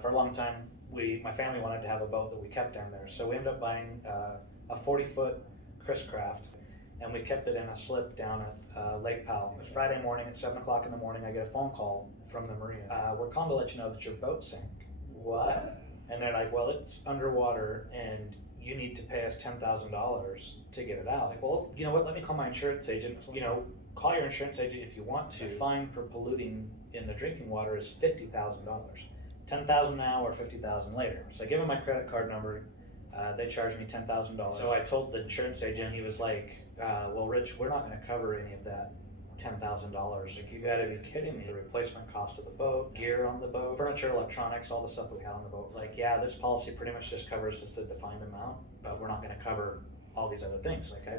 For a long time, my family wanted to have a boat that we kept down there, so we ended up buying a 40-foot Chris Craft, and we kept it in a slip down at Lake Powell. It was Friday morning at 7 o'clock in the morning. I get a phone call from the marina. We're calling to let you know that your boat sank. What? And they're like, well, it's underwater, and you need to pay us $10,000 to get it out. Like, well, you know what? Let me call my insurance agent. Call your insurance agent if you want to. The fine for polluting in the drinking water is $50,000. $10,000 now or $50,000 later. So I give them my credit card number. They charged me $10,000. So I told the insurance agent, he was like, well, Rich, we're not going to cover any of that $10,000. Like, you got to be kidding me. The replacement cost of the boat, gear on the boat, furniture, electronics, all the stuff that we had on the boat. Like, yeah, this policy pretty much just covers just a defined amount, but we're not going to cover all these other things. Like, I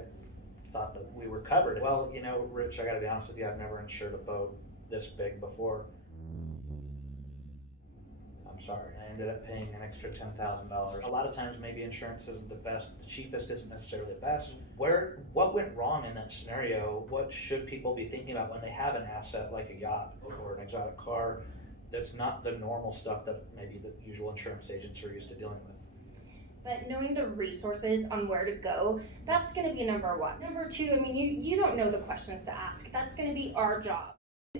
thought that we were covered. Well, Rich, I got to be honest with you, I've never insured a boat this big before. I'm sorry. I ended up paying an extra $10,000. A lot of times maybe insurance isn't the best, the cheapest isn't necessarily the best. What went wrong in that scenario? What should people be thinking about when they have an asset like a yacht or an exotic car that's not the normal stuff that maybe the usual insurance agents are used to dealing with? But knowing the resources on where to go, that's going to be number one. Number two, I mean, you don't know the questions to ask. That's going to be our job.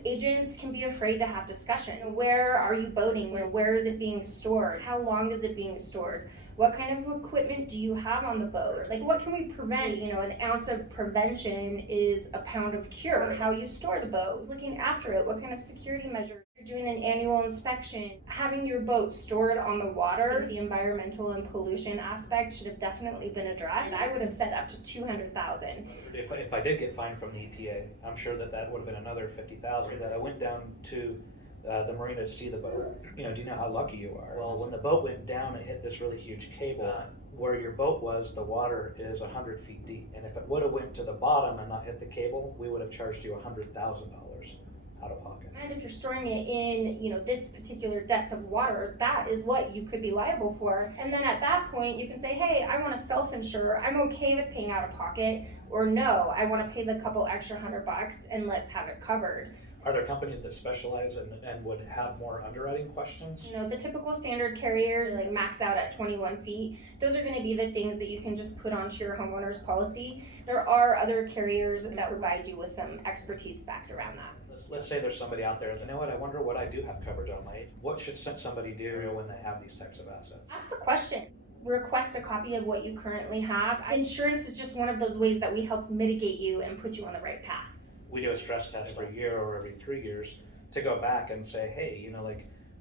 Agents can be afraid to have discussion. Where are you boating? Where is it being stored? How long is it being stored? What kind of equipment do you have on the boat? Like, what can we prevent? An ounce of prevention is a pound of cure. How you store the boat, looking after it, what kind of security measures. You're doing an annual inspection, having your boat stored on the water. The environmental and pollution aspect should have definitely been addressed. I would have said up to $200,000. If I did get fined from the EPA, I'm sure that would have been another $50,000. That I went down to the marina to see the boat. Do you know how lucky you are? Well, when the boat went down, it hit this really huge cable. Where your boat was, the water is 100 feet deep. And if it would have went to the bottom and not hit the cable, we would have charged you $100,000 out of pocket. And if you're storing it in, this particular depth of water, that is what you could be liable for. And then at that point, you can say, hey, I want to self-insure. I'm okay with paying out of pocket. Or no, I want to pay the couple extra $100 and let's have it covered. Are there companies that specialize and would have more underwriting questions? The typical standard carriers like max out at 21 feet. Those are going to be the things that you can just put onto your homeowner's policy. There are other carriers that provide you with some expertise backed around that. Let's say there's somebody out there, I wonder what I do have coverage on my. What should somebody do when they have these types of assets? Ask the question. Request a copy of what you currently have. Insurance is just one of those ways that we help mitigate you and put you on the right path. We do a stress test every year or every 3 years to go back and say, hey,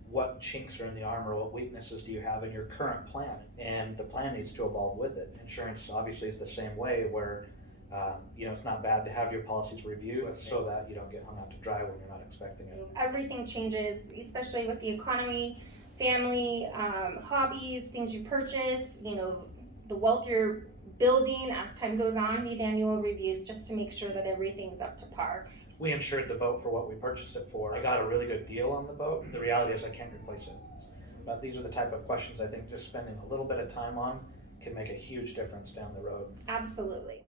what chinks are in the armor, what weaknesses do you have in your current plan? And the plan needs to evolve with it. Insurance obviously is the same way where, it's not bad to have your policies reviewed so that you don't get hung out to dry when you're not expecting it. Everything changes, especially with the economy, family, hobbies, things you purchase, the wealth you're building as time goes on. Need annual reviews just to make sure that everything's up to par. We insured the boat for what we purchased it for. I got a really good deal on the boat. The reality is I can't replace it. But these are the type of questions I think just spending a little bit of time on can make a huge difference down the road. Absolutely.